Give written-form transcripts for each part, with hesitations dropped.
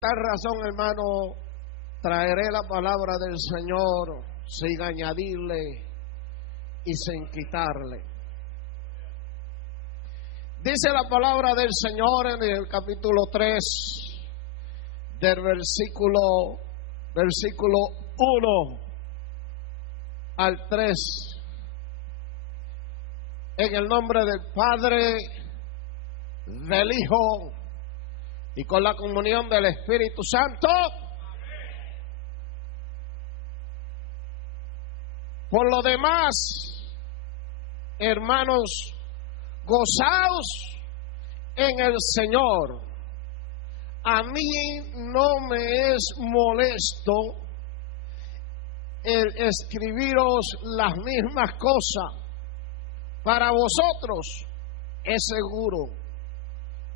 Por tal razón, hermano, traeré la palabra del Señor sin añadirle y sin quitarle. Dice la palabra del Señor en el capítulo 3 del versículo 1 al 3. En el nombre del Padre, del Hijo y con la comunión del Espíritu Santo. Por lo demás, hermanos, gozaos en el Señor. A mí no me es molesto el escribiros las mismas cosas. Para vosotros es seguro.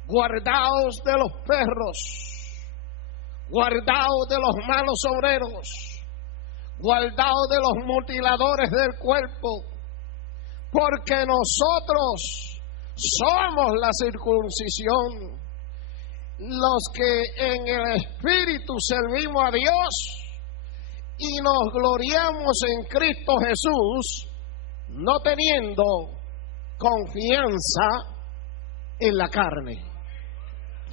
Guardaos de los perros, guardaos de los malos obreros, guardaos de los mutiladores del cuerpo, porque nosotros somos la circuncisión, los que en el Espíritu servimos a Dios y nos gloriamos en Cristo Jesús, no teniendo confianza en la carne.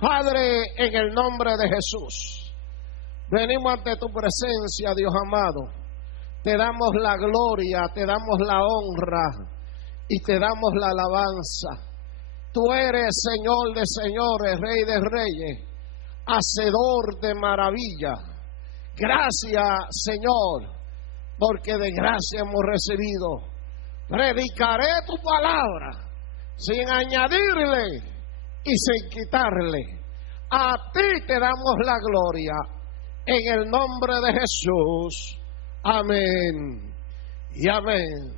Padre, en el nombre de Jesús, venimos ante tu presencia, Dios amado. Te damos la gloria, te damos la honra y te damos la alabanza. Tú eres Señor de señores, Rey de reyes, hacedor de maravilla. Gracias, Señor, porque de gracia hemos recibido. Predicaré tu palabra sin añadirle y sin quitarle. A ti te damos la gloria, en el nombre de Jesús. Amén y amén.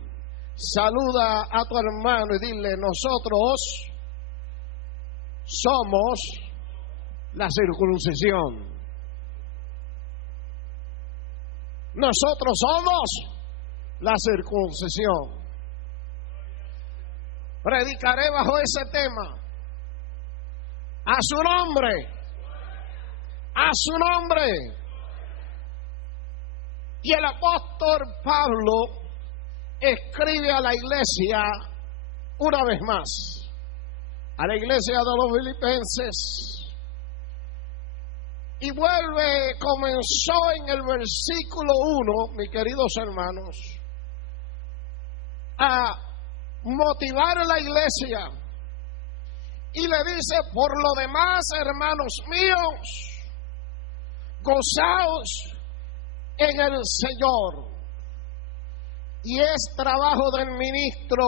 Saluda a tu hermano y dile: nosotros somos la circuncisión. Nosotros somos la circuncisión. Predicaré bajo ese tema. A su nombre. A su nombre. Y el apóstol Pablo escribe a la iglesia una vez más, a la iglesia de los Filipenses, y comenzó en el versículo 1, mis queridos hermanos, a motivar a la iglesia, y le dice: por lo demás, hermanos míos, gozaos en el Señor. Y es trabajo del ministro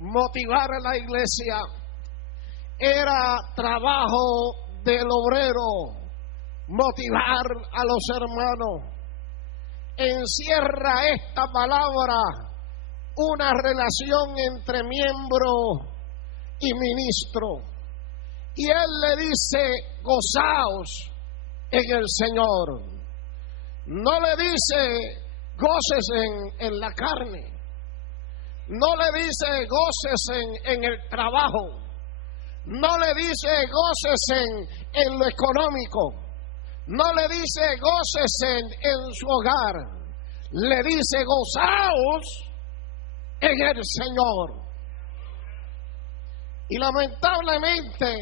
motivar a la iglesia. Era trabajo del obrero motivar a los hermanos. Encierra esta palabra una relación entre miembro y ministro. Y él le dice: gozaos en el Señor. No le dice goces en la carne. No le dice goces en el trabajo. No le dice goces en lo económico. No le dice goces en su hogar. Le dice: gozaos en el Señor. Y lamentablemente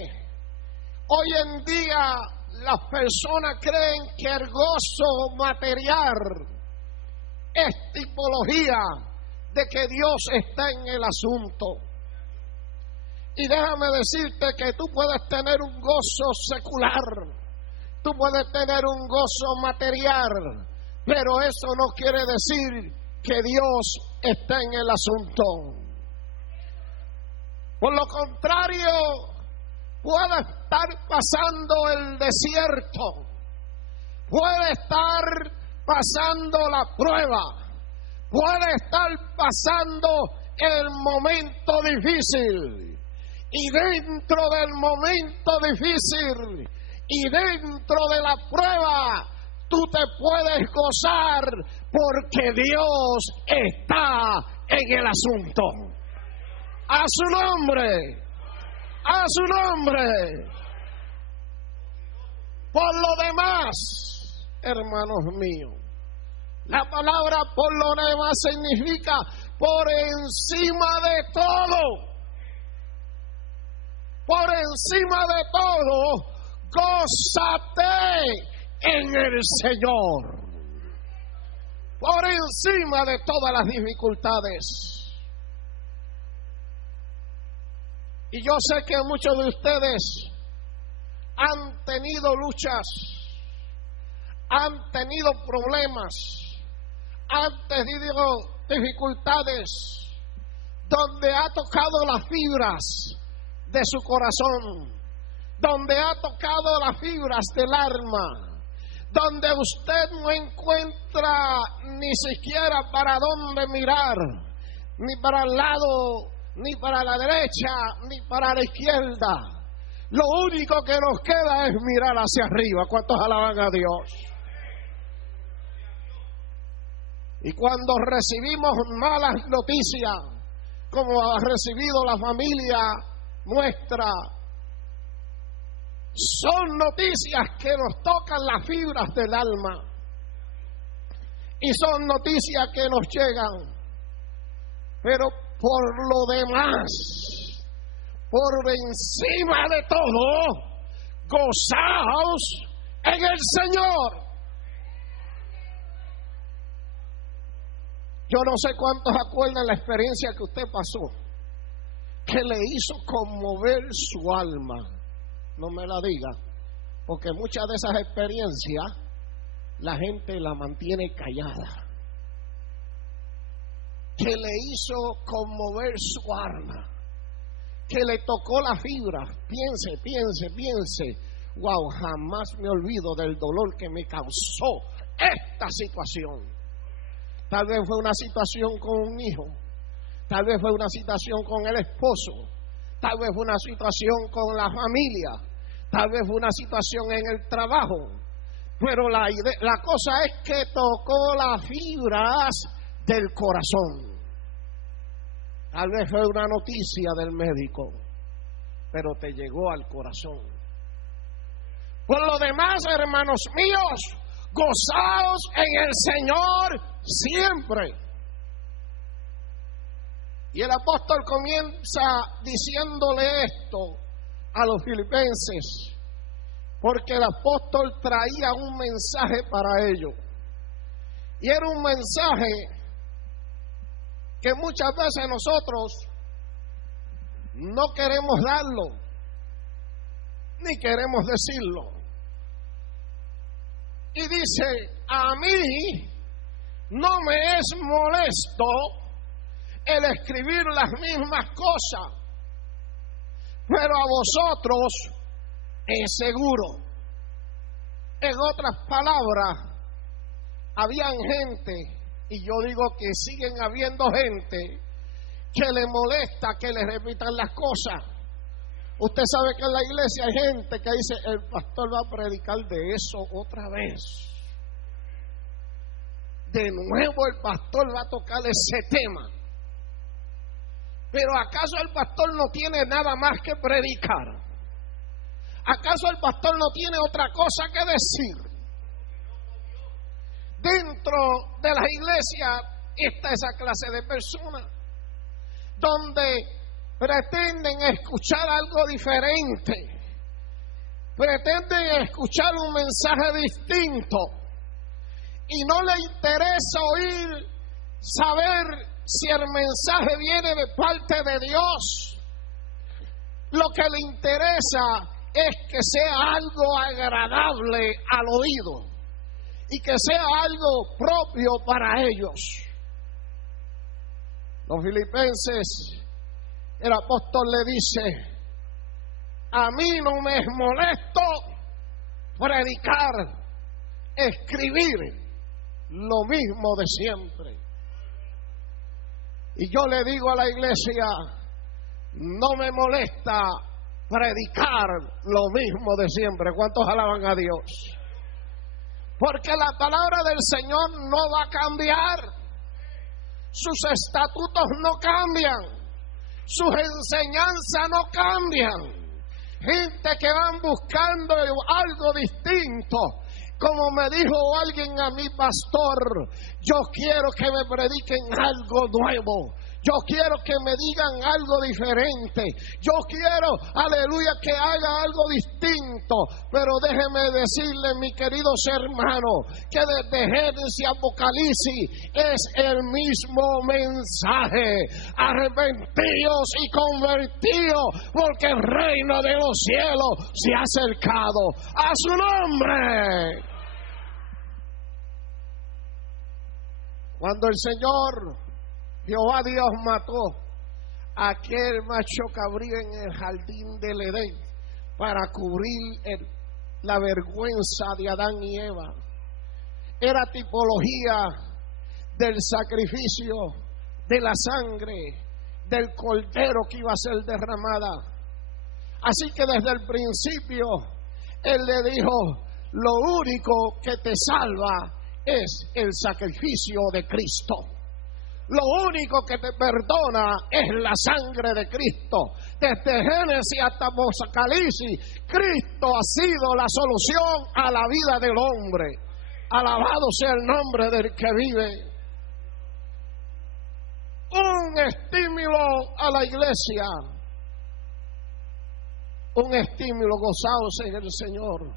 hoy en día las personas creen que el gozo material es tipología de que Dios está en el asunto. Y déjame decirte que tú puedes tener un gozo secular, tú puedes tener un gozo material, pero eso no quiere decir que Dios está en el asunto. Por lo contrario, puede estar pasando el desierto, puede estar pasando la prueba, puede estar pasando el momento difícil, y dentro del momento difícil y dentro de la prueba tú te puedes gozar porque Dios está en el asunto. A su nombre, a su nombre. Por lo demás, hermanos míos, la palabra por lo demás significa por encima de todo. Por encima de todo, gózate en el Señor. Por encima de todas las dificultades. Y yo sé que muchos de ustedes han tenido luchas, han tenido problemas, han tenido dificultades, donde ha tocado las fibras de su corazón, donde ha tocado las fibras del alma, donde usted no encuentra ni siquiera para dónde mirar, ni para el lado, ni para la derecha, ni para la izquierda. Lo único que nos queda es mirar hacia arriba. ¿Cuántos alaban a Dios? Y cuando recibimos malas noticias, como ha recibido la familia nuestra, son noticias que nos tocan las fibras del alma. Y son noticias que nos llegan. Pero por lo demás, por encima de todo, gozaos en el Señor. Yo no sé cuántos acuerdan la experiencia que usted pasó, que le hizo conmover su alma. No me la diga, porque muchas de esas experiencias la gente la mantiene callada. Que le hizo conmover su alma, que le tocó la fibra. Piense. Wow, jamás me olvido del dolor que me causó esta situación. Tal vez fue una situación con un hijo, tal vez fue una situación con el esposo, tal vez fue una situación con la familia, tal vez fue una situación en el trabajo, pero la cosa es que tocó las fibras del corazón. Tal vez fue una noticia del médico, pero te llegó al corazón. Por lo demás, hermanos míos, gozaos en el Señor siempre. Y el apóstol comienza diciéndole esto a los filipenses, porque el apóstol traía un mensaje para ellos. Y era un mensaje que muchas veces nosotros no queremos darlo, ni queremos decirlo. Y dice, a mí no me es molesto el escribir las mismas cosas, pero a vosotros es seguro. En otras palabras, habían gente, y yo digo que siguen habiendo gente, que le molesta que le repitan las cosas. Usted sabe que en la iglesia hay gente que dice, el pastor va a predicar de eso otra vez. De nuevo el pastor va a tocar ese tema. Pero ¿acaso el pastor no tiene nada más que predicar? ¿Acaso el pastor no tiene otra cosa que decir? Dentro de la iglesia está esa clase de personas donde pretenden escuchar algo diferente, pretenden escuchar un mensaje distinto y no le interesa oír, saber si el mensaje viene de parte de Dios. Lo que le interesa es que sea algo agradable al oído y que sea algo propio para ellos. Los filipenses, el apóstol le dice, a mí no me es molesto predicar, escribir lo mismo de siempre. Y yo le digo a la iglesia, no me molesta predicar lo mismo de siempre. ¿Cuántos alaban a Dios? Porque la palabra del Señor no va a cambiar. Sus estatutos no cambian. Sus enseñanzas no cambian. gente que van buscando algo distinto. Como me dijo alguien a mi pastor, yo quiero que me prediquen algo nuevo. Yo quiero que me digan algo diferente. Yo quiero, aleluya, que haga algo distinto. Pero déjeme decirle, mis queridos hermanos, que desde Génesis y Apocalipsis es el mismo mensaje. Arrepentíos y convertíos, porque el reino de los cielos se ha acercado. A su nombre. Cuando el Señor Jehová Dios mató a aquel macho cabrío en el jardín del Edén para cubrir la vergüenza de Adán y Eva, era tipología del sacrificio de la sangre del cordero que iba a ser derramada. Así que desde el principio Él le dijo: lo único que te salva es el sacrificio de Cristo. Lo único que te perdona es la sangre de Cristo. Desde Génesis hasta Apocalipsis, Cristo ha sido la solución a la vida del hombre. Alabado sea el nombre del que vive. Un estímulo a la iglesia. Un estímulo: gozaos en el Señor,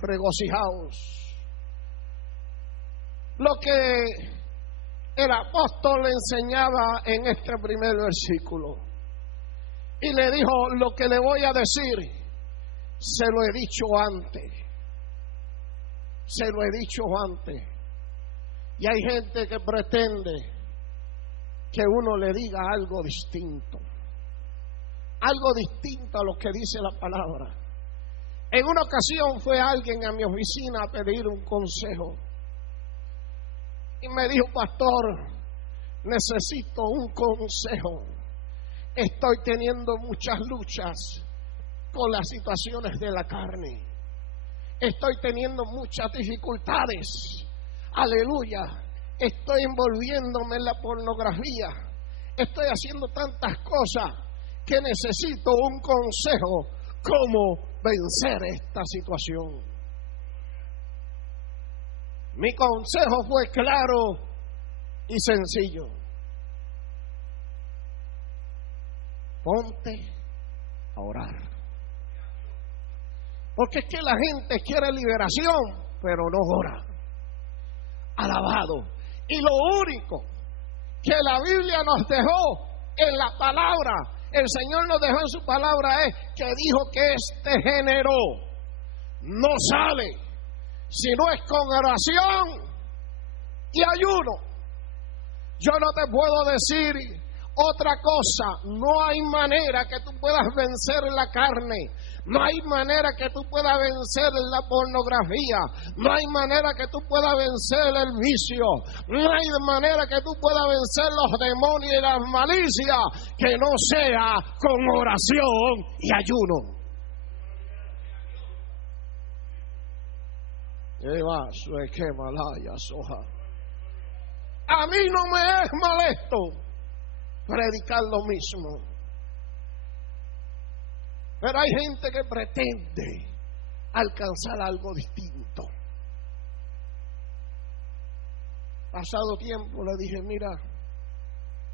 regocijaos. Lo que el apóstol le enseñaba en este primer versículo, y le dijo: lo que le voy a decir, se lo he dicho antes. Se lo he dicho antes. Y hay gente que pretende que uno le diga algo distinto. Algo distinto a lo que dice la palabra. En una ocasión fue alguien a mi oficina a pedir un consejo. Y me dijo: pastor, necesito un consejo. Estoy teniendo muchas luchas con las situaciones de la carne. Estoy teniendo muchas dificultades. Aleluya. Estoy envolviéndome en la pornografía. Estoy haciendo tantas cosas que necesito un consejo. ¿Cómo vencer esta situación? Mi consejo fue claro y sencillo: ponte a orar. Porque es que la gente quiere liberación, pero no ora. Alabado. Y lo único que la Biblia nos dejó en la palabra, el Señor nos dejó en su palabra, es que dijo que este género no sale si no es con oración y ayuno. Yo no te puedo decir otra cosa. No hay manera que tú puedas vencer la carne. No hay manera que tú puedas vencer la pornografía. No hay manera que tú puedas vencer el vicio. No hay manera que tú puedas vencer los demonios y las malicias que no sea con oración y ayuno. A mí no me es molesto predicar lo mismo. Pero hay gente que pretende alcanzar algo distinto. Pasado tiempo le dije: mira,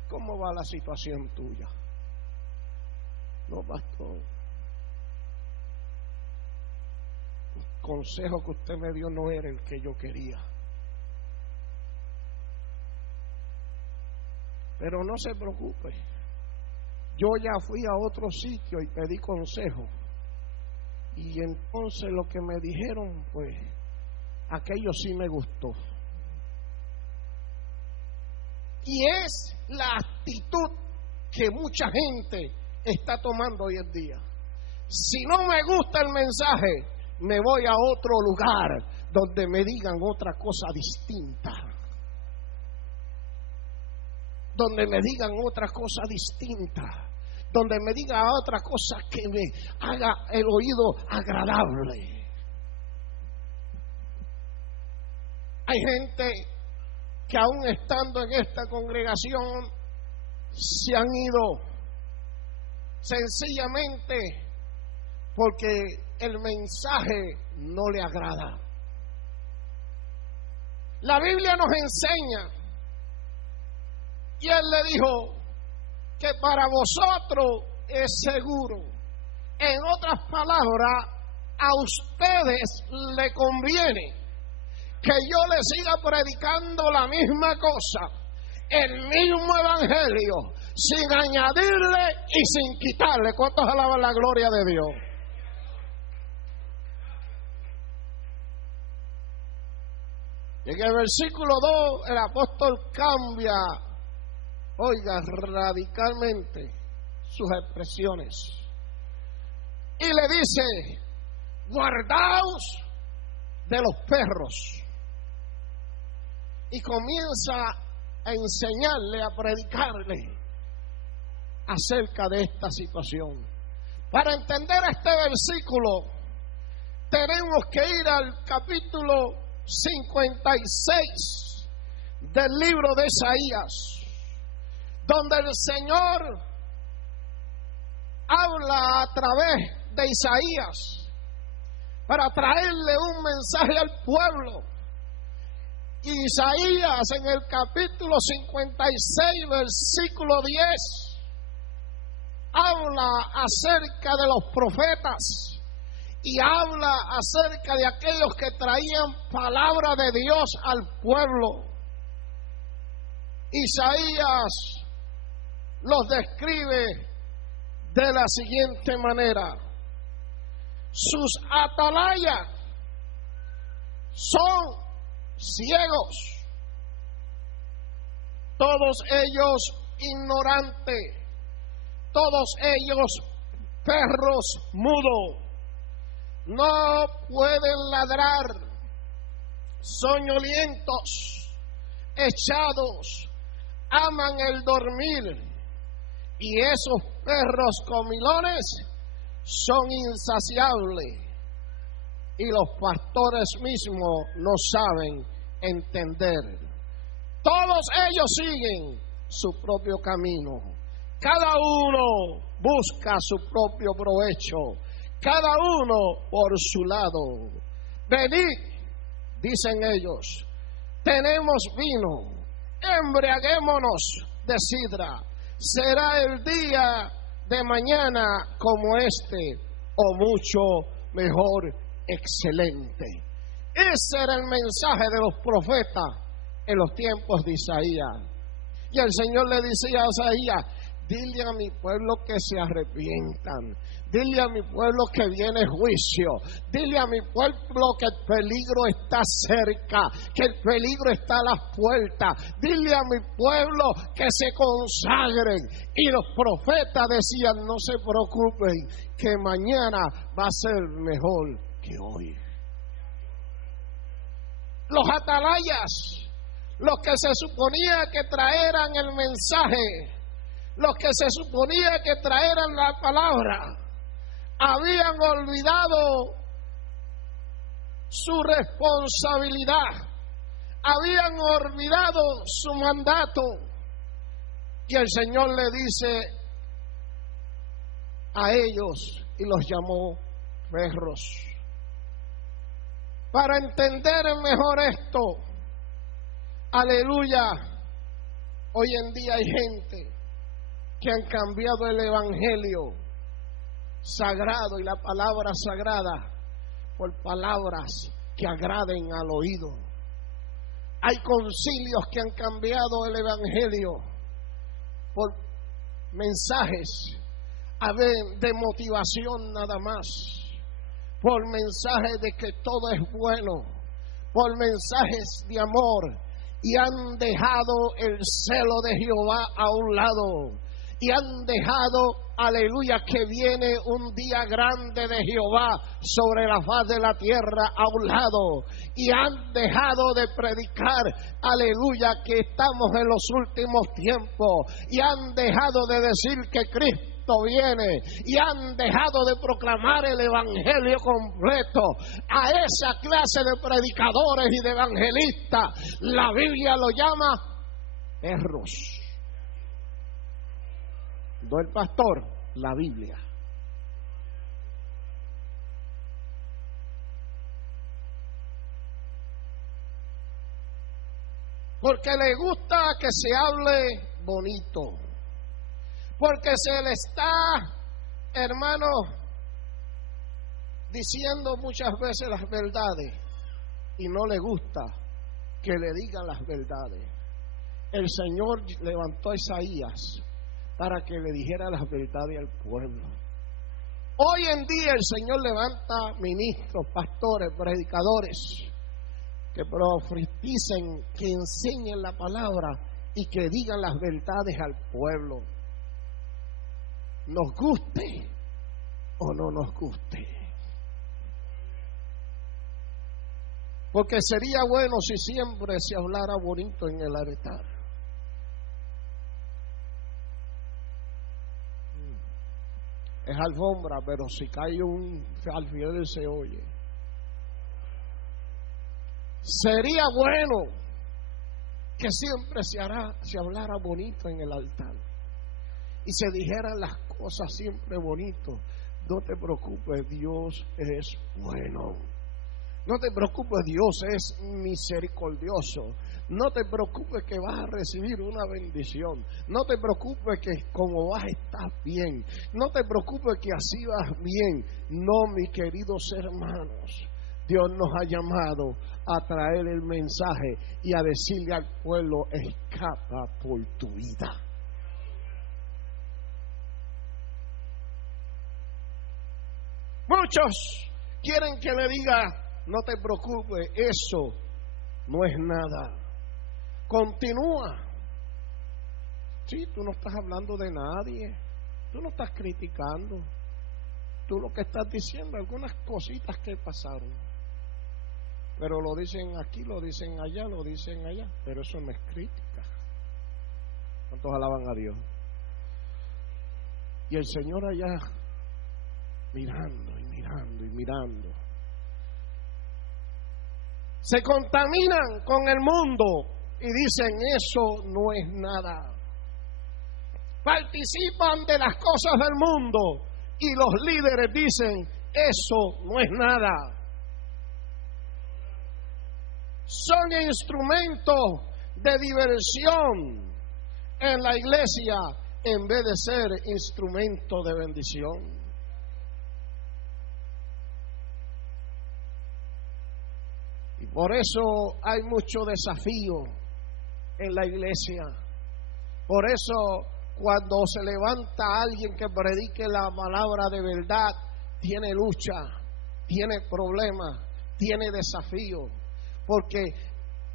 ¿cómo va la situación tuya? No, pastor, el consejo que usted me dio no era el que yo quería. Pero no se preocupe, yo ya fui a otro sitio y pedí consejo. Y entonces lo que me dijeron, pues, aquello sí me gustó. Y es la actitud que mucha gente está tomando hoy en día. Si no me gusta el mensaje, me voy a otro lugar donde me digan otra cosa distinta. Donde me digan otra cosa distinta, donde me digan otra cosa que me haga el oído agradable. Hay gente que aún estando en esta congregación se han ido sencillamente porque el mensaje no le agrada. La Biblia nos enseña, y él le dijo que para vosotros es seguro. En otras palabras, a ustedes le conviene que yo les siga predicando la misma cosa, el mismo evangelio, sin añadirle y sin quitarle. ¿Cuántos alaban la gloria de Dios? Y en el versículo 2 el apóstol cambia, oiga, radicalmente sus expresiones. Y le dice: guardaos de los perros. Y comienza a enseñarle, a predicarle acerca de esta situación. Para entender este versículo, tenemos que ir al capítulo 56 del libro de Isaías, donde el Señor habla a través de Isaías para traerle un mensaje al pueblo. Isaías, en el capítulo 56, versículo 10, habla acerca de los profetas y habla acerca de aquellos que traían palabra de Dios al pueblo. Isaías los describe de la siguiente manera: sus atalayas son ciegos, todos ellos ignorantes, todos ellos perros mudos, no pueden ladrar, soñolientos, echados, aman el dormir, y esos perros comilones son insaciables, y los pastores mismos no saben entender. Todos ellos siguen su propio camino, cada uno busca su propio provecho, cada uno por su lado. Venid, dicen ellos, tenemos vino, embriaguémonos de sidra. Será el día de mañana como este, o mucho mejor, excelente. Ese era el mensaje de los profetas en los tiempos de Isaías. Y el Señor le decía a Isaías: dile a mi pueblo que se arrepientan, dile a mi pueblo que viene juicio, dile a mi pueblo que el peligro está cerca, que el peligro está a las puertas, dile a mi pueblo que se consagren. Y los profetas decían: no se preocupen, que mañana va a ser mejor que hoy. Los atalayas, los que se suponía que traeran el mensaje, los que se suponía que traeran la palabra, habían olvidado su responsabilidad, habían olvidado su mandato. Y el Señor le dice a ellos, y los llamó perros. Para entender mejor esto, aleluya, hoy en día hay gente que han cambiado el evangelio sagrado y la palabra sagrada por palabras que agraden al oído. Hay concilios que han cambiado el evangelio por mensajes de motivación nada más, por mensajes de que todo es bueno, por mensajes de amor, y han dejado el celo de Jehová a un lado, y han dejado, aleluya, que viene un día grande de Jehová sobre la faz de la tierra a un lado, y han dejado de predicar, aleluya, que estamos en los últimos tiempos, y han dejado de decir que Cristo viene, y han dejado de proclamar el evangelio completo. A esa clase de predicadores y de evangelistas la Biblia lo llama perros. No el pastor, la Biblia. porque le gusta que se hable bonito, porque se le está, hermano, diciendo muchas veces las verdades y no le gusta que le digan las verdades. El Señor levantó a Isaías para que le dijera las verdades al pueblo. Hoy en día el Señor levanta ministros, pastores, predicadores que profeticen, que enseñen la palabra y que digan las verdades al pueblo. Nos guste o no nos guste. Porque sería bueno si siempre se hablara bonito en el altar. Es alfombra, pero si cae un alfiler se oye. Sería bueno que siempre se hablara bonito en el altar y se dijeran las cosas siempre bonito. No te preocupes, Dios es bueno. No te preocupes, Dios es misericordioso. No te preocupes que vas a recibir una bendición. No te preocupes que como vas estás bien. No te preocupes que así vas bien. No, mis queridos hermanos. Dios nos ha llamado a traer el mensaje y a decirle al pueblo: escapa por tu vida. Muchos quieren que le diga: no te preocupes, eso no es nada. Continúa. Sí, tú no estás hablando de nadie. Tú no estás criticando. Tú lo que estás diciendo, algunas cositas que pasaron. Pero lo dicen aquí, lo dicen allá, lo dicen allá. Pero eso no es crítica. ¿Cuántos alaban a Dios? Y el Señor allá mirando y mirando y mirando. Se contaminan con el mundo y dicen: eso no es nada. Participan de las cosas del mundo y los líderes dicen: eso no es nada. Son instrumentos de diversión en la iglesia en vez de ser instrumentos de bendición. Y por eso hay mucho desafío en la iglesia. Por eso cuando se levanta alguien que predique la palabra de verdad, tiene lucha, tiene problemas, tiene desafío. Porque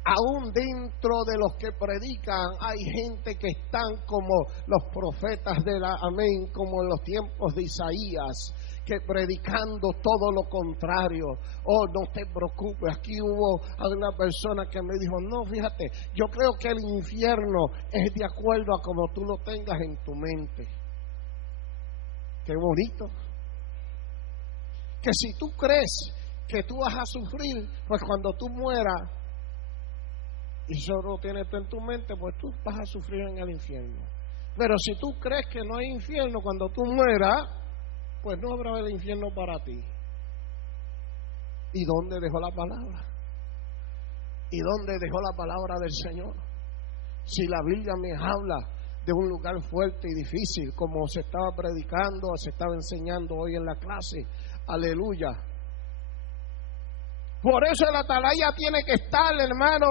aún dentro de los que predican hay gente que están como los profetas de la amén, como en los tiempos de Isaías, que predicando todo lo contrario. Oh, no te preocupes. Aquí hubo una persona que me dijo: no, fíjate, yo creo que el infierno es de acuerdo a como tú lo tengas en tu mente. Qué bonito. Que si tú crees que tú vas a sufrir, pues cuando tú mueras y eso no tienes tú en tu mente, pues tú vas a sufrir en el infierno. Pero si tú crees que no hay infierno, cuando tú mueras, pues no habrá el infierno para ti. ¿Y dónde dejó la palabra? ¿Y dónde dejó la palabra del Señor? Si la Biblia me habla de un lugar fuerte y difícil, como se estaba predicando, se estaba enseñando hoy en la clase, aleluya. Por eso el atalaya tiene que estar, hermano,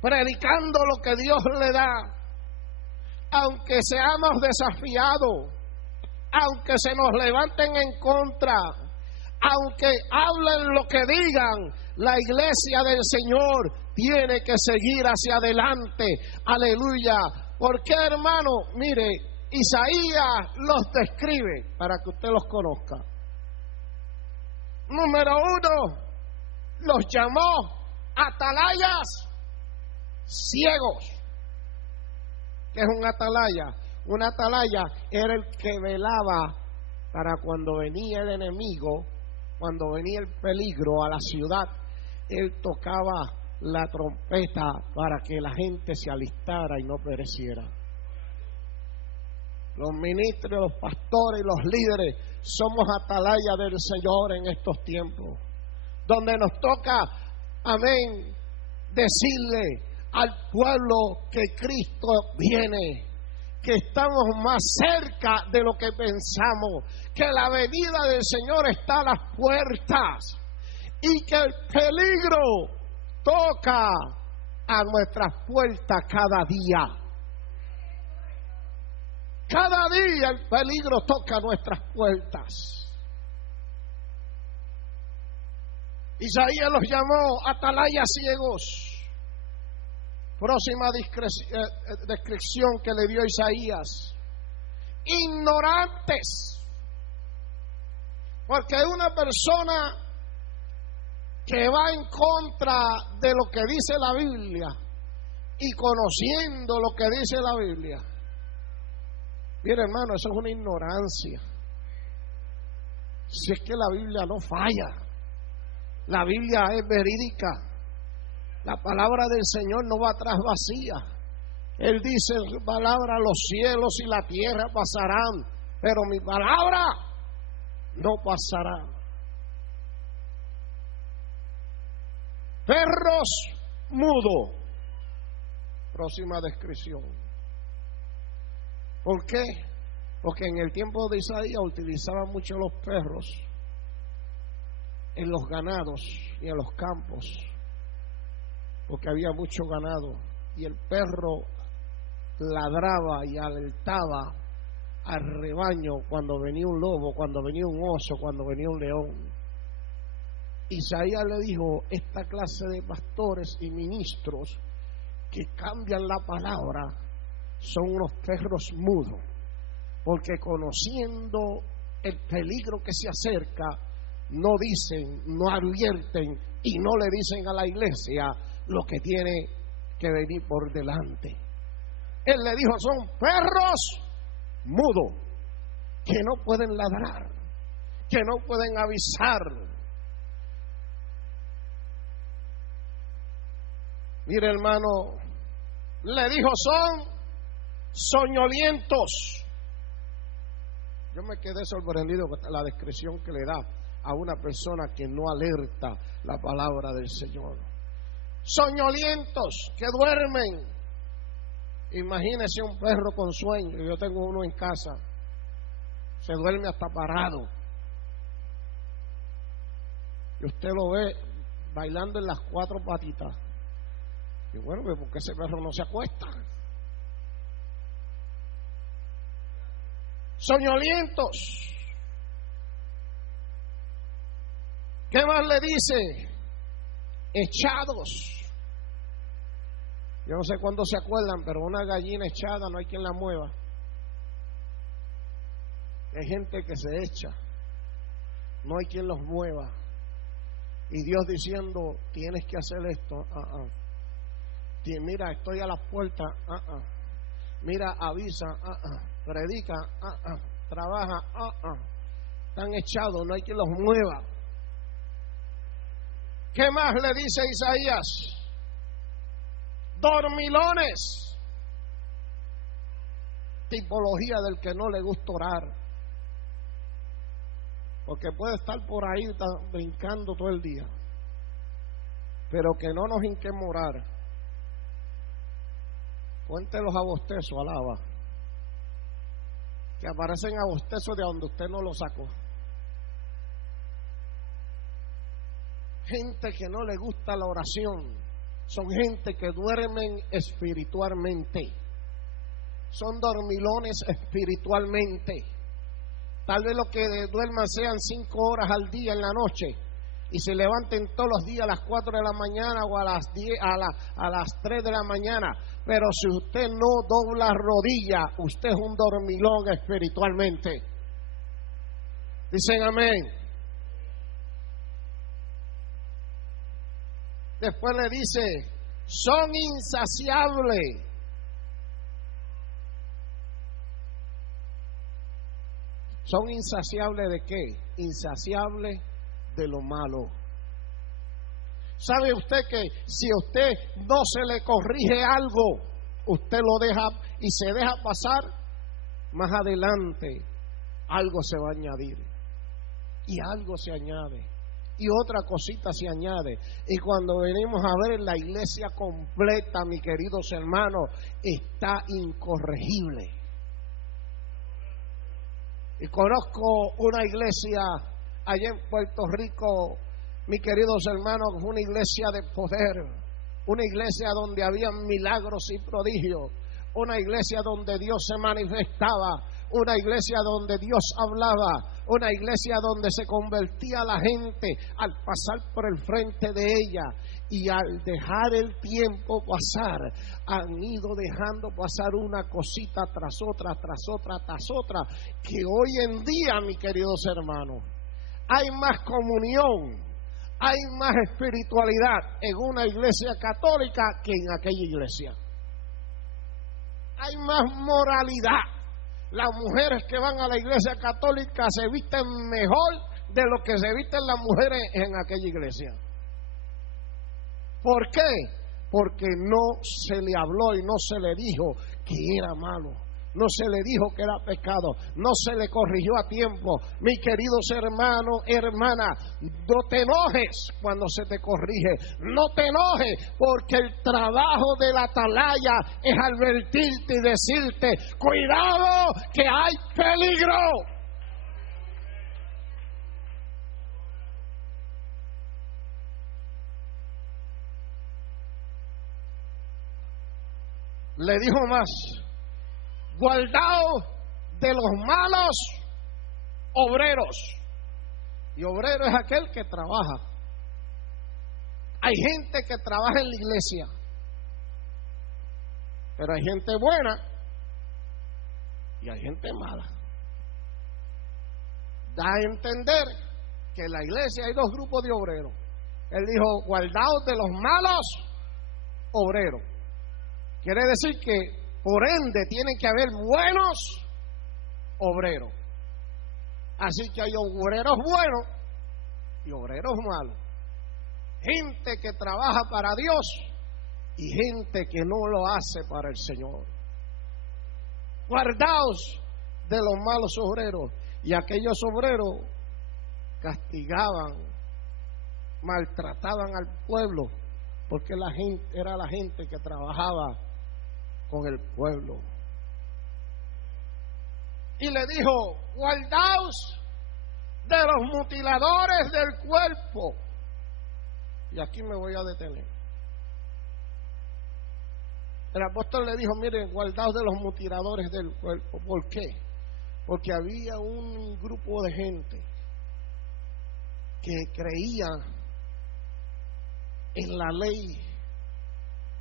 predicando lo que Dios le da. Aunque seamos desafiados, aunque se nos levanten en contra, aunque hablen lo que digan, la iglesia del Señor tiene que seguir hacia adelante. Aleluya. ¿Por qué, hermano? Mire, Isaías los describe para que usted los conozca. Número 1, los llamó atalayas ciegos. ¿Qué es un atalaya? Un atalaya era el que velaba para cuando venía el enemigo, cuando venía el peligro a la ciudad. Él tocaba la trompeta para que la gente se alistara y no pereciera. Los ministros, los pastores y los líderes somos atalayas del Señor en estos tiempos, donde nos toca, amén, decirle al pueblo que Cristo viene, que estamos más cerca de lo que pensamos, que la venida del Señor está a las puertas y que el peligro toca a nuestras puertas cada día. Cada día el peligro toca a nuestras puertas. Isaías los llamó atalayas ciegos. Próxima descripción que le dio Isaías: ignorantes. Porque una persona que va en contra de lo que dice la Biblia y conociendo lo que dice la Biblia, mire, hermano, eso es una ignorancia. Si es que la Biblia no falla, la Biblia es verídica. La palabra del Señor no va atrás vacía. Él dice en su palabra: los cielos y la tierra pasarán, pero mi palabra no pasará. Perros mudos. Próxima descripción. ¿Por qué? Porque en el tiempo de Isaías utilizaban mucho los perros en los ganados y en los campos, porque había mucho ganado, y el perro ladraba y alertaba al rebaño cuando venía un lobo, cuando venía un oso, cuando venía un león. Isaías le dijo: esta clase de pastores y ministros que cambian la palabra son unos perros mudos, porque conociendo el peligro que se acerca, no dicen, no advierten y no le dicen a la iglesia lo que tiene que venir por delante. Él le dijo: son perros mudos, que no pueden ladrar, que no pueden avisar. Mire, hermano, le dijo: son soñolientos. Yo me quedé sorprendido con la descripción que le da a una persona que no alerta la palabra del Señor. Soñolientos, que duermen. Imagínese un perro con sueño. Yo tengo uno en casa, se duerme hasta parado, y usted lo ve bailando en las cuatro patitas. Y bueno, ¿por qué ese perro no se acuesta? Soñolientos. ¿Qué más le dice? Echados. Yo no sé cuándo se acuerdan, pero una gallina echada no hay quien la mueva. Hay gente que se echa, no hay quien los mueva. Y Dios diciendo: tienes que hacer esto. Mira, estoy a las puertas. Mira, avisa. Predica. Trabaja. Están echados, no hay quien los mueva. ¿Qué más le dice Isaías? Dormilones. Tipología del que no le gusta orar, porque puede estar por ahí brincando todo el día, pero que no nos hinquemos a orar. Cuente los abostezos, alaba, que aparecen abostezos de donde usted no lo sacó. Gente que no le gusta la oración son gente que duermen espiritualmente, son dormilones espiritualmente. Tal vez los que duerman sean 5 horas al día en la noche y se levanten todos los días a las 4 de la mañana o a las 10, a las 3 de la mañana. Pero si usted no dobla rodilla, usted es un dormilón espiritualmente. Dicen amén. Después le dice: son insaciables. ¿Son insaciables de qué? Insaciables de lo malo. ¿Sabe usted que si usted no se le corrige algo, usted lo deja y se deja pasar, más adelante algo se va a añadir? Y algo se añade, y otra cosita se añade. Y cuando venimos a ver la iglesia completa, mis queridos hermanos, está incorregible. Y conozco una iglesia allá en Puerto Rico, mis queridos hermanos, una iglesia de poder, una iglesia donde había milagros y prodigios, una iglesia donde Dios se manifestaba, una iglesia donde Dios hablaba, una iglesia donde se convertía la gente al pasar por el frente de ella, y al dejar el tiempo pasar, han ido dejando pasar una cosita tras otra, tras otra, tras otra, que hoy en día, mis queridos hermanos, hay más comunión, hay más espiritualidad en una iglesia católica que en aquella iglesia. Hay más moralidad. Las mujeres que van a la iglesia católica se visten mejor de lo que se visten las mujeres en aquella iglesia. ¿Por qué? Porque no se le habló y no se le dijo que era malo. No se le dijo que era pecado, no se le corrigió a tiempo. Mis queridos hermanos, hermanas, no te enojes cuando se te corrige, no te enojes, porque el trabajo de la atalaya es advertirte y decirte: cuidado, que hay peligro. Le dijo más: guardaos de los malos obreros. Y obrero es aquel que trabaja. Hay gente que trabaja en la iglesia, pero hay gente buena y hay gente mala. Da a entender que en la iglesia hay dos grupos de obreros. Él dijo: guardaos de los malos obreros. Quiere decir que por ende tienen que haber buenos obreros. Así que hay obreros buenos y obreros malos. Gente que trabaja para Dios y gente que no lo hace para el Señor. Guardaos de los malos obreros. Y aquellos obreros castigaban, maltrataban al pueblo, porque la gente era la gente que trabajaba con el pueblo. Y le dijo: guardaos de los mutiladores del cuerpo. Y aquí me voy a detener. El apóstol le dijo: miren, guardaos de los mutiladores del cuerpo. ¿Por qué? Porque había un grupo de gente que creía en la ley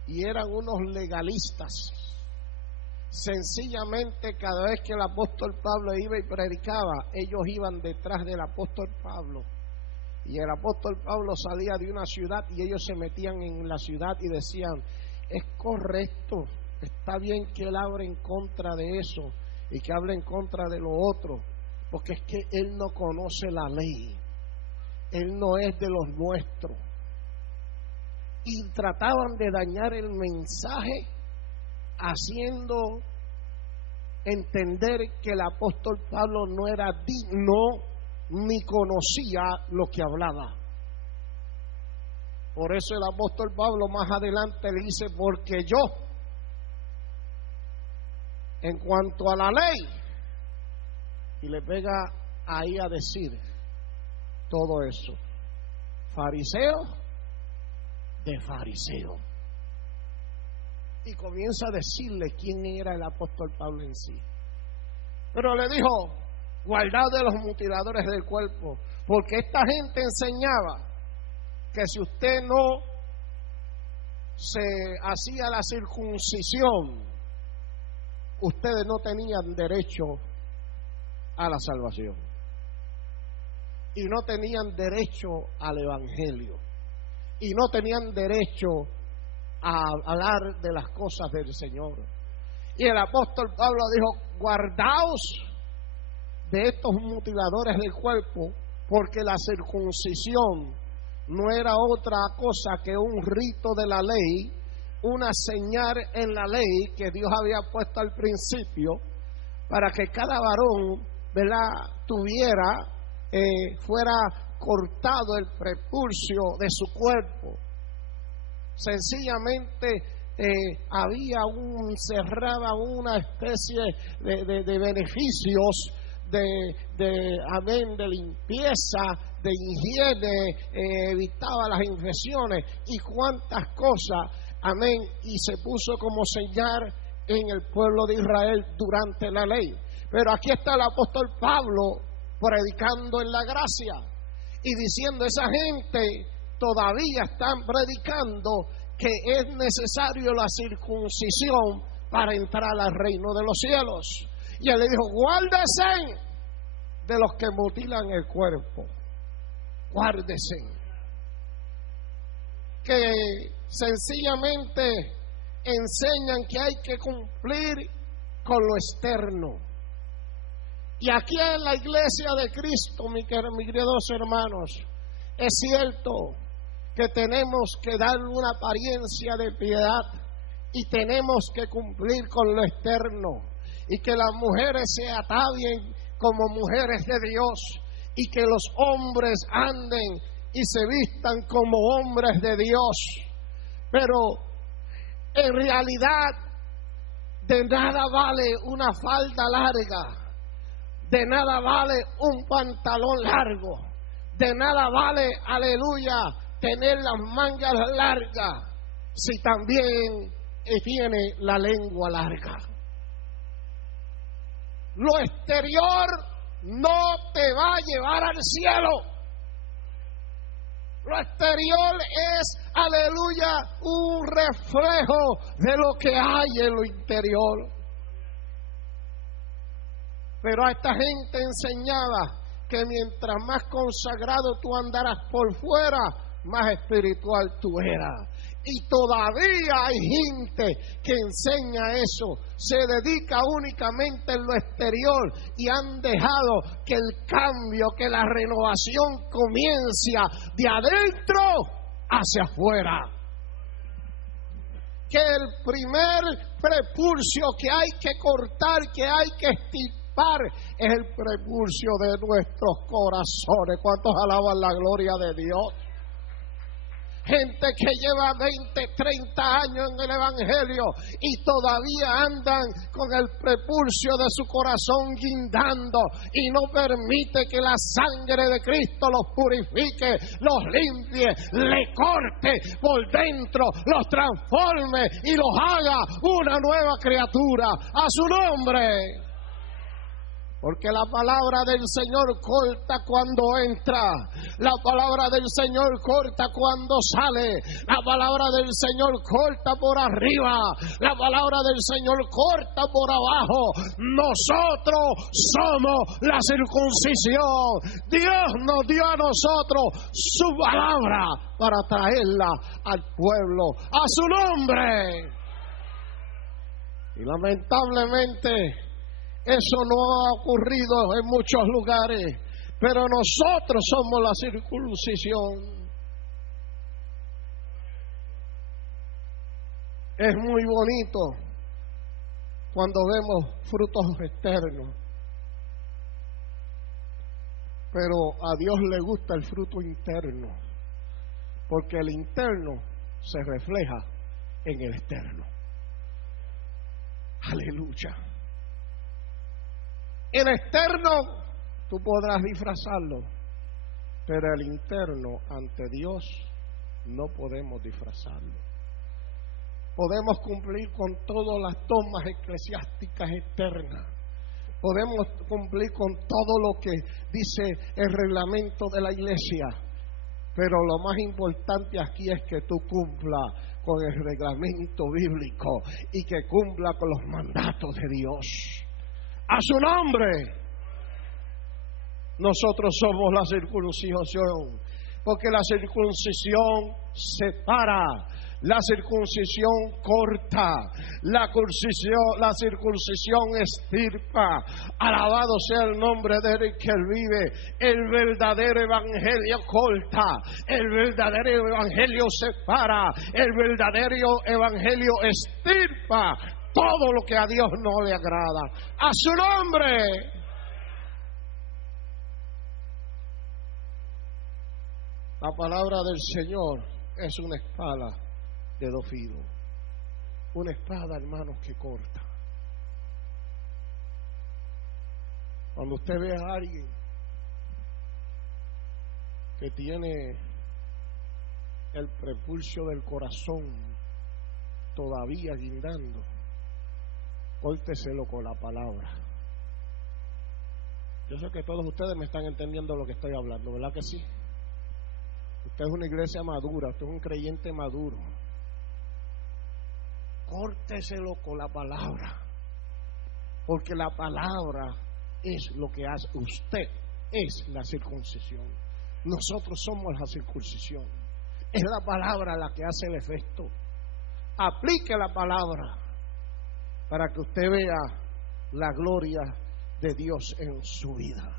y eran unos legalistas. Sencillamente, cada vez que el apóstol Pablo iba y predicaba, ellos iban detrás del apóstol Pablo. Y el apóstol Pablo salía de una ciudad y ellos se metían en la ciudad y decían: es correcto, está bien que él hable en contra de eso y que hable en contra de lo otro, porque es que él no conoce la ley, él no es de los nuestros. Y trataban de dañar el mensaje, haciendo entender que el apóstol Pablo no era digno ni conocía lo que hablaba. Por eso el apóstol Pablo más adelante le dice: porque yo, en cuanto a la ley, y le pega ahí a decir todo eso, fariseo de fariseo. Y comienza a decirle quién era el apóstol Pablo en sí. Pero le dijo: guardad de los mutiladores del cuerpo, porque esta gente enseñaba que si usted no se hacía la circuncisión, ustedes no tenían derecho a la salvación y no tenían derecho al evangelio y no tenían derecho a hablar de las cosas del Señor. Y el apóstol Pablo dijo: guardaos de estos mutiladores del cuerpo, porque la circuncisión no era otra cosa que un rito de la ley, una señal en la ley que Dios había puesto al principio para que cada varón, ¿verdad?, tuviera, fuera cortado el prepulcio de su cuerpo. Sencillamente cerraba una especie de beneficios de limpieza, de higiene, evitaba las infecciones y cuantas cosas, amén, y se puso como señal en el pueblo de Israel durante la ley. Pero aquí está el apóstol Pablo predicando en la gracia y diciendo: esa gente todavía están predicando que es necesario la circuncisión para entrar al reino de los cielos. Y él le dijo: guárdese de los que mutilan el cuerpo, guárdese, que sencillamente enseñan que hay que cumplir con lo externo. Y aquí en la iglesia de Cristo, mis queridos hermanos, es cierto que tenemos que darle una apariencia de piedad y tenemos que cumplir con lo externo, y que las mujeres se atavien como mujeres de Dios y que los hombres anden y se vistan como hombres de Dios. Pero en realidad de nada vale una falda larga, de nada vale un pantalón largo, de nada vale, aleluya, tener las mangas largas si también tiene la lengua larga. Lo exterior no te va a llevar al cielo. Lo exterior es, aleluya, un reflejo de lo que hay en lo interior. Pero a esta gente enseñaba que mientras más consagrado tú andaras por fuera, más espiritual tú eras. Y todavía hay gente que enseña eso, se dedica únicamente en lo exterior y han dejado que el cambio, que la renovación comience de adentro hacia afuera. Que el primer prepulcio que hay que cortar, que hay que extirpar, es el prepulcio de nuestros corazones. ¿Cuántos alaban la gloria de Dios? Gente que lleva 20, 30 años en el Evangelio y todavía andan con el prepulcio de su corazón guindando y no permite que la sangre de Cristo los purifique, los limpie, le corte por dentro, los transforme y los haga una nueva criatura. A su nombre. Porque la palabra del Señor corta cuando entra, la palabra del Señor corta cuando sale, la palabra del Señor corta por arriba, la palabra del Señor corta por abajo. Nosotros somos la circuncisión. Dios nos dio a nosotros su palabra para traerla al pueblo, a su nombre. Y lamentablemente eso no ha ocurrido en muchos lugares, pero nosotros somos la circuncisión. Es muy bonito cuando vemos frutos externos, pero a Dios le gusta el fruto interno, porque el interno se refleja en el externo. Aleluya. El externo tú podrás disfrazarlo, pero el interno ante Dios no podemos disfrazarlo. Podemos cumplir con todas las tomas eclesiásticas externas, podemos cumplir con todo lo que dice el reglamento de la iglesia, pero lo más importante aquí es que tú cumplas con el reglamento bíblico y que cumpla con los mandatos de Dios. A su nombre. Nosotros somos la circuncisión, porque la circuncisión separa, la circuncisión corta, la circuncisión extirpa. Alabado sea el nombre de que Él vive. El verdadero evangelio corta, el verdadero evangelio separa, el verdadero evangelio extirpa todo lo que a Dios no le agrada. A su nombre. La palabra del Señor es una espada de dos filos. Una espada, hermanos, que corta. Cuando usted ve a alguien que tiene el prepulso del corazón todavía guindando, córteselo con la palabra. Yo sé que todos ustedes me están entendiendo lo que estoy hablando, ¿verdad que sí? Usted es una iglesia madura, usted es un creyente maduro. Córteselo con la palabra, porque la palabra es lo que hace. Usted es la circuncisión. Nosotros somos la circuncisión. Es la palabra la que hace el efecto. Aplique la palabra para que usted vea la gloria de Dios en su vida.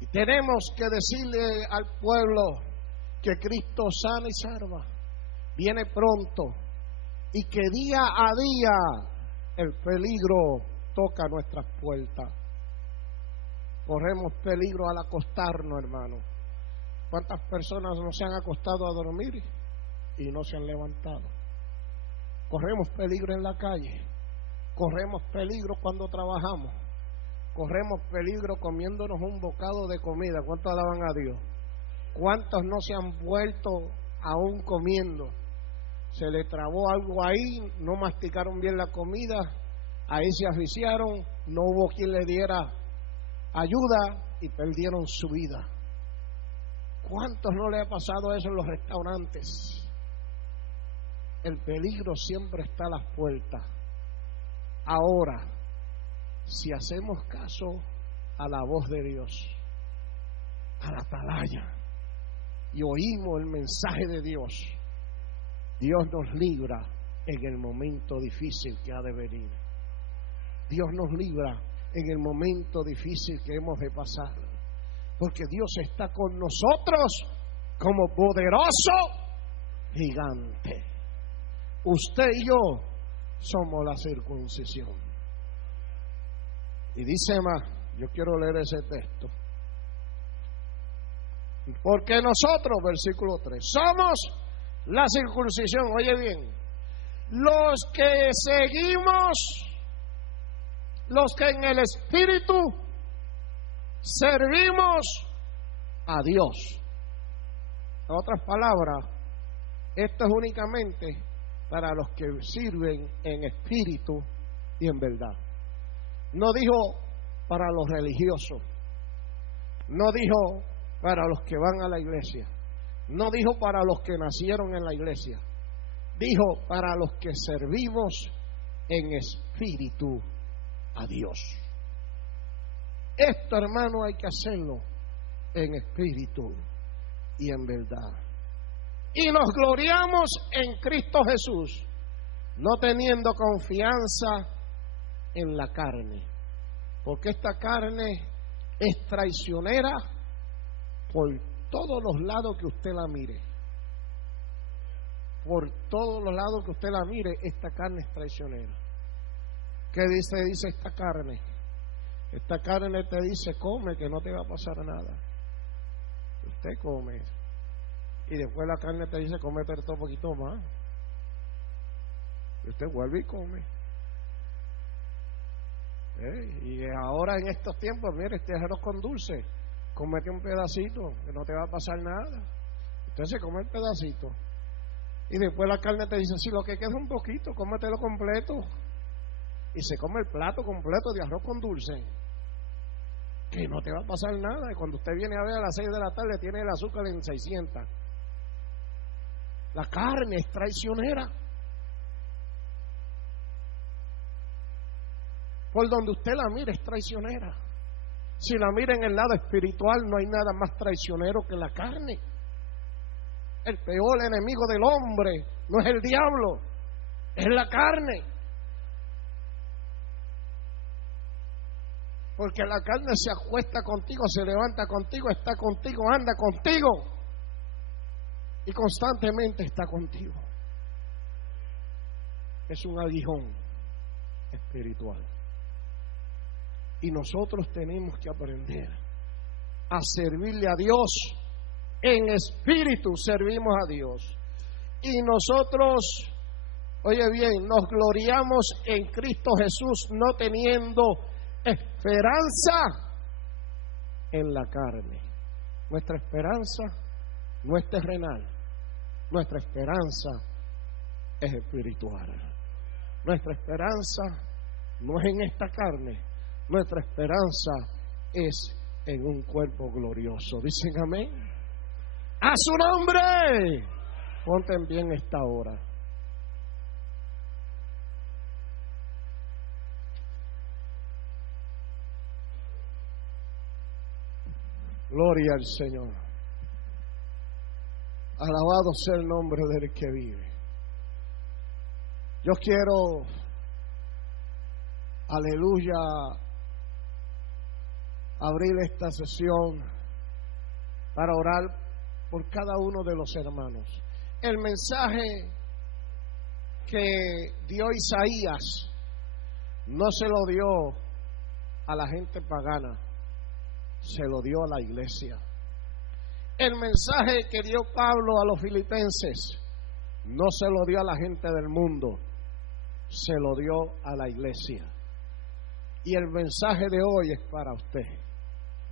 Y tenemos que decirle al pueblo que Cristo sana y salva, viene pronto, y que día a día el peligro toca nuestras puertas. Corremos peligro al acostarnos, hermano. ¿Cuántas personas no se han acostado a dormir y no se han levantado? Corremos peligro en la calle. Corremos peligro cuando trabajamos. Corremos peligro comiéndonos un bocado de comida. ¿Cuántos alaban a Dios? ¿Cuántos no se han vuelto aún comiendo? Se le trabó algo ahí, no masticaron bien la comida, ahí se asfixiaron, no hubo quien le diera ayuda y perdieron su vida. ¿Cuántos no le ha pasado eso en los restaurantes? El peligro siempre está a las puertas. Ahora, si hacemos caso a la voz de Dios, a la atalaya, y oímos el mensaje de Dios, Dios nos libra en el momento difícil que ha de venir. Dios nos libra en el momento difícil que hemos de pasar, porque Dios está con nosotros como poderoso gigante. Usted y yo somos la circuncisión. Y dice más, yo quiero leer ese texto. Porque nosotros, versículo 3, somos la circuncisión. Oye bien, los que seguimos, los que en el Espíritu servimos a Dios. En otras palabras, esto es únicamente para los que sirven en espíritu y en verdad. No dijo para los religiosos, no dijo para los que van a la iglesia, no dijo para los que nacieron en la iglesia, dijo para los que servimos en espíritu a Dios. Esto, hermano, hay que hacerlo en espíritu y en verdad. Y nos gloriamos en Cristo Jesús, no teniendo confianza en la carne, porque esta carne es traicionera por todos los lados que usted la mire. Por todos los lados que usted la mire, esta carne es traicionera. ¿Qué dice esta carne? Esta carne te dice, come, que no te va a pasar nada. Usted come. Y después la carne te dice, cómete un poquito más. Y usted vuelve y come. Y ahora en estos tiempos, mire, este arroz con dulce, cómete un pedacito, que no te va a pasar nada. Usted se come el pedacito. Y después la carne te dice, si lo que queda es un poquito, cómetelo completo. Y se come el plato completo de arroz con dulce, que no te va a pasar nada. Y cuando usted viene a ver a las 6 de la tarde, tiene el azúcar en 600. La carne es traicionera. Por donde usted la mire es traicionera. Si la mira en el lado espiritual, no hay nada más traicionero que la carne. El peor enemigo del hombre no es el diablo, es la carne. Porque la carne se acuesta contigo, se levanta contigo, está contigo, anda contigo y constantemente está contigo. Es un aguijón espiritual. Y nosotros tenemos que aprender a servirle a Dios en espíritu servimos a Dios. Y nosotros, oye bien, nos gloriamos en Cristo Jesús, no teniendo esperanza en la carne. Nuestra esperanza no es terrenal, nuestra esperanza es espiritual. Nuestra esperanza no es en esta carne, nuestra esperanza es en un cuerpo glorioso. Dicen amén. ¡A su nombre! Ponte en pie en esta hora. Gloria al Señor. Alabado sea el nombre del que vive. Yo quiero, aleluya, abrir esta sesión para orar por cada uno de los hermanos. El mensaje que dio Isaías no se lo dio a la gente pagana, se lo dio a la iglesia. El mensaje que dio Pablo a los filipenses no se lo dio a la gente del mundo, se lo dio a la iglesia. Y el mensaje de hoy es para usted,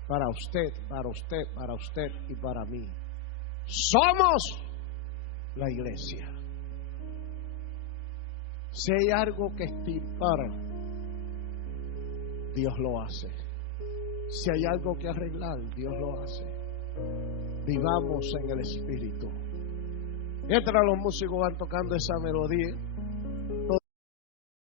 para usted, para usted, para usted y para mí. Somos la iglesia. Si hay algo que extirpar, Dios lo hace. Si hay algo que arreglar, Dios lo hace. Vivamos en el Espíritu. Mientras los músicos van tocando esa melodía,